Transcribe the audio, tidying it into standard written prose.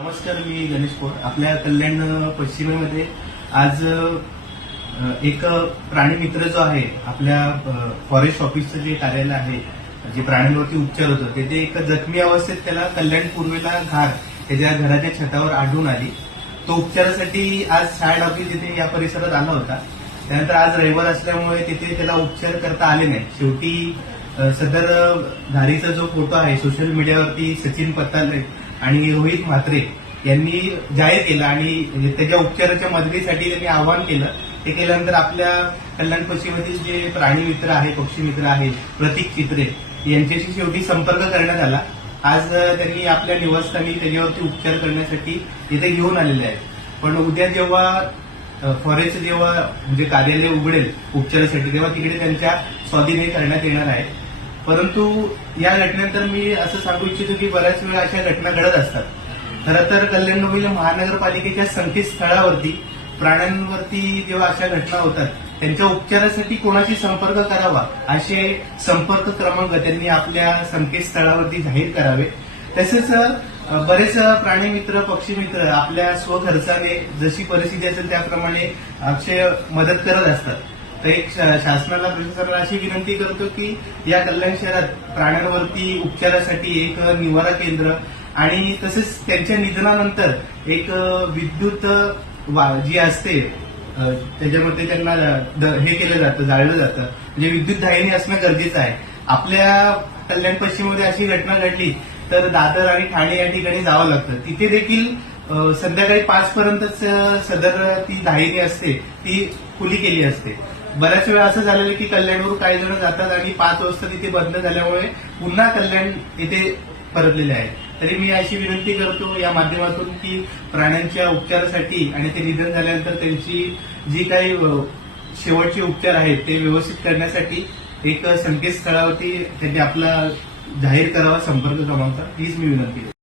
नमस्कार, मी गणेश पोर. आपल्या कल्याण पश्चिमेमध्ये आज एक प्राणी मित्र जो आहे, आपल्या फॉरेस्ट ऑफिसचं जे कार्यालय आहे, जे प्राण्यांवरती उपचार होतो, तेथे एक जखमी अवस्थेत त्याला कल्याण पूर्वेला घार त्याच्या घराच्या छतावर आढळून आली. तो उपचारासाठी आज सायड ऑफिस इथे या परिसरात आला होता. त्यानंतर आज रविवार असल्यामुळे तिथे त्याला उपचार करता आले नाही. शेवटी सदर धारीचा जो फोटो आहे सोशल मीडियावरती सचिन पत्ताले आणि रोहित म्हात्रे यांनी जाहीर केला आणि त्याच्या उपचाराच्या मदतीसाठी त्यांनी आवाहन केलं. ते केल्यानंतर आपल्या कल्याण पश्चिमेतील जे प्राणी मित्र आहे, पक्षी मित्र आहे, प्रतीक चित्रे यांच्याशी शेवटी संपर्क करण्यात आला. आज त्यांनी आपल्या निवासस्थानी त्याच्यावरती उपचार करण्यासाठी इथे घेऊन आलेले आहेत. पण उद्या जेव्हा फॉरेस्ट म्हणजे कार्यालय उघडेल उपचारासाठी, तेव्हा तिकडे त्यांच्या स्वाधीन करण्यात येणार आहे. परंतु या घटनेनंतर मी असं सांगू इच्छितो की बऱ्याच वेळा अशा घटना घडत असतात. खरं तर कल्याण डोंबिवली महानगरपालिकेच्या संकेतस्थळावरती प्राण्यांवरती जेव्हा अशा घटना होतात, त्यांच्या उपचारासाठी कोणाशी संपर्क करावा असे संपर्क क्रमांक त्यांनी आपल्या संकेतस्थळावरती जाहीर करावे. तसेच बरेच प्राणी मित्र, पक्षी मित्र आपल्या स्वखर्चाने जशी परिस्थिती असेल त्याप्रमाणे अक्षय मदत करत असतात. तर एक शासनाला, प्रशासनाला अशी विनंती करतो की या कल्याण शहरात प्राण्यांवरती उपचारासाठी एक निवारा केंद्र आणि तसेच त्यांच्या निधनानंतर एक विद्युत जी असते त्याच्यामध्ये त्यांना हे केलं जातं, जाळलं जातं, म्हणजे विद्युत दाहिनी असणं गरजेचं आहे. आपल्या कल्याण पश्चिममध्ये अशी घटना घडली तर दादर आणि ठाणे या ठिकाणी जावं लागतं. तिथे देखील संध्याकाळी 5 पर्यंतच सदर ती दाहिनी असते ती खुली केली असते. बऱ्याच वेळा असं झालेलं की कल्याणवरून काही जण जातात आणि 5 वाजता तिथे बंद झाल्यामुळे पुन्हा कल्याण येथे परतलेले आहे. तरी मी अशी विनंती करतो या माध्यमातून की प्राण्यांच्या उपचारासाठी आणि ते निधन झाल्यानंतर त्यांची जी काही शेवटचे उपचार आहेत ते व्यवस्थित करण्यासाठी एक संकेतस्थळावरती त्यांनी आपला जाहीर करावा संपर्क क्रमांक, हीच मी विनंती करतो.